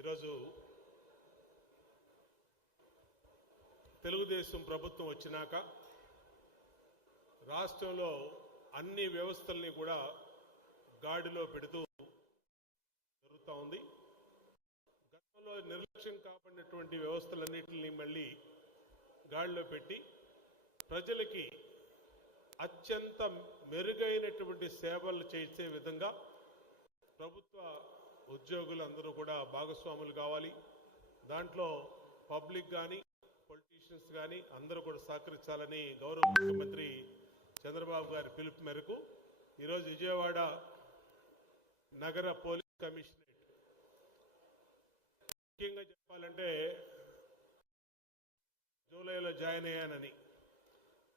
ఈరోజు తెలుగుదేశం ప్రభుత్వం వచ్చినాక రాష్ట్రంలో అన్ని వ్యవస్థల్ని కూడా గాడిలో పెడుతూ జరుగుతూ ఉంది. గతంలో నిర్లక్ష్యం కాబడినటువంటి వ్యవస్థలన్నింటినీ మళ్ళీ గాడిలో పెట్టి ప్రజలకి అత్యంత మెరుగైనటువంటి సేవలు చేసే విధంగా ప్రభుత్వ ఉద్యోగులందరూ కూడా భాగస్వాములు కావాలి. దాంట్లో పబ్లిక్ కానీ పొలిటీషియన్స్ కానీ అందరూ కూడా సహకరించాలని గౌరవ ముఖ్యమంత్రి చంద్రబాబు గారి పిలుపు మేరకు ఈరోజు విజయవాడ నగర పోలీస్ కమిషనరేట్, ముఖ్యంగా చెప్పాలంటే జూలైలో జాయిన్ అయ్యానని,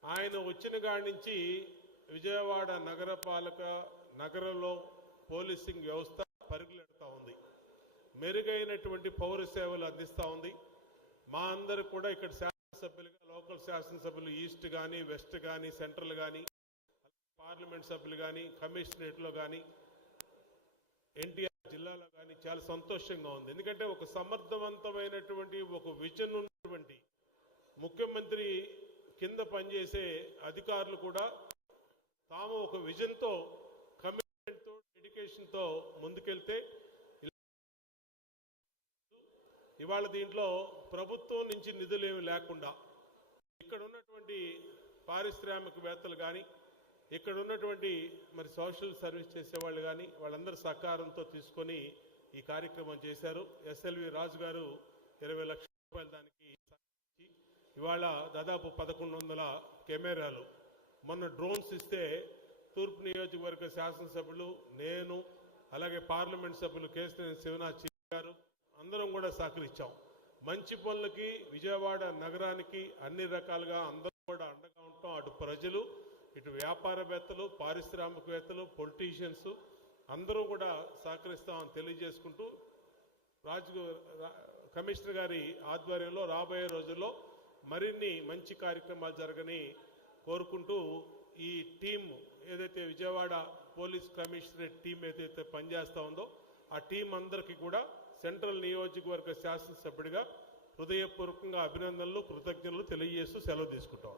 ఆయన వచ్చిన కాడి నుంచి విజయవాడ నగరంలో పోలీసింగ్ వ్యవస్థ పరుగులెడతా ఉంది, మెరుగైనటువంటి పౌర సేవలు అందిస్తూ ఉంది. మా అందరూ కూడా ఇక్కడ శాసనసభ్యులుగా, లోకల్ శాసనసభ్యులు ఈస్ట్ కానీ, వెస్ట్ కానీ, సెంట్రల్ కానీ, పార్లమెంట్ సభ్యులు కానీ, కమిషనరేట్లో కానీ, ఎన్టీఆర్ జిల్లాలో కానీ చాలా సంతోషంగా ఉంది. ఎందుకంటే ఒక సమర్థవంతమైనటువంటి ఒక విజన్ ఉన్నటువంటి ముఖ్యమంత్రి కింద పనిచేసే అధికారులు కూడా తాము ఒక విజన్తో, కమిట్మెంట్తో, డెడికేషన్తో ముందుకెళ్తే ఇవాళ దీంట్లో ప్రభుత్వం నుంచి నిధులు ఏమి లేకుండా ఇక్కడ ఉన్నటువంటి పారిశ్రామికవేత్తలు కానీ, ఇక్కడ ఉన్నటువంటి మరి సోషల్ సర్వీస్ చేసేవాళ్ళు కానీ వాళ్ళందరూ సహకారంతో తీసుకొని ఈ కార్యక్రమం చేశారు. ఎస్ఎల్వి రాజు గారు 20 లక్షల రూపాయలు దానికి ఇవాళ దాదాపు 1100 కెమెరాలు, మొన్న డ్రోన్స్ ఇస్తే తూర్పు నియోజకవర్గ శాసనసభ్యులు, నేను, అలాగే పార్లమెంట్ సభ్యులు కేశినేని శివనాథ్ గారు అందరం కూడా సహకరించాం. మంచి పనులకి విజయవాడ నగరానికి అన్ని రకాలుగా అందరూ కూడా అండగా ఉంటాం. అటు ప్రజలు, ఇటు వ్యాపారవేత్తలు, పారిశ్రామికవేత్తలు, పొలిటీషియన్స్ అందరూ కూడా సహకరిస్తామని తెలియజేసుకుంటూ కమిషనర్ గారి ఆధ్వర్యంలో రాబోయే రోజుల్లో మరిన్ని మంచి కార్యక్రమాలు జరగని కోరుకుంటూ ఈ టీం ఏదైతే విజయవాడ పోలీస్ కమిషనరేట్ టీం ఏదైతే పనిచేస్తూ ఉందో ఆ టీం అందరికీ కూడా సెంట్రల్ నియోజకవర్గ శాసనసభ్యుడిగా హృదయపూర్వకంగా అభినందనలు, కృతజ్ఞతలు తెలియజేస్తూ సెలవు తీసుకుంటాం.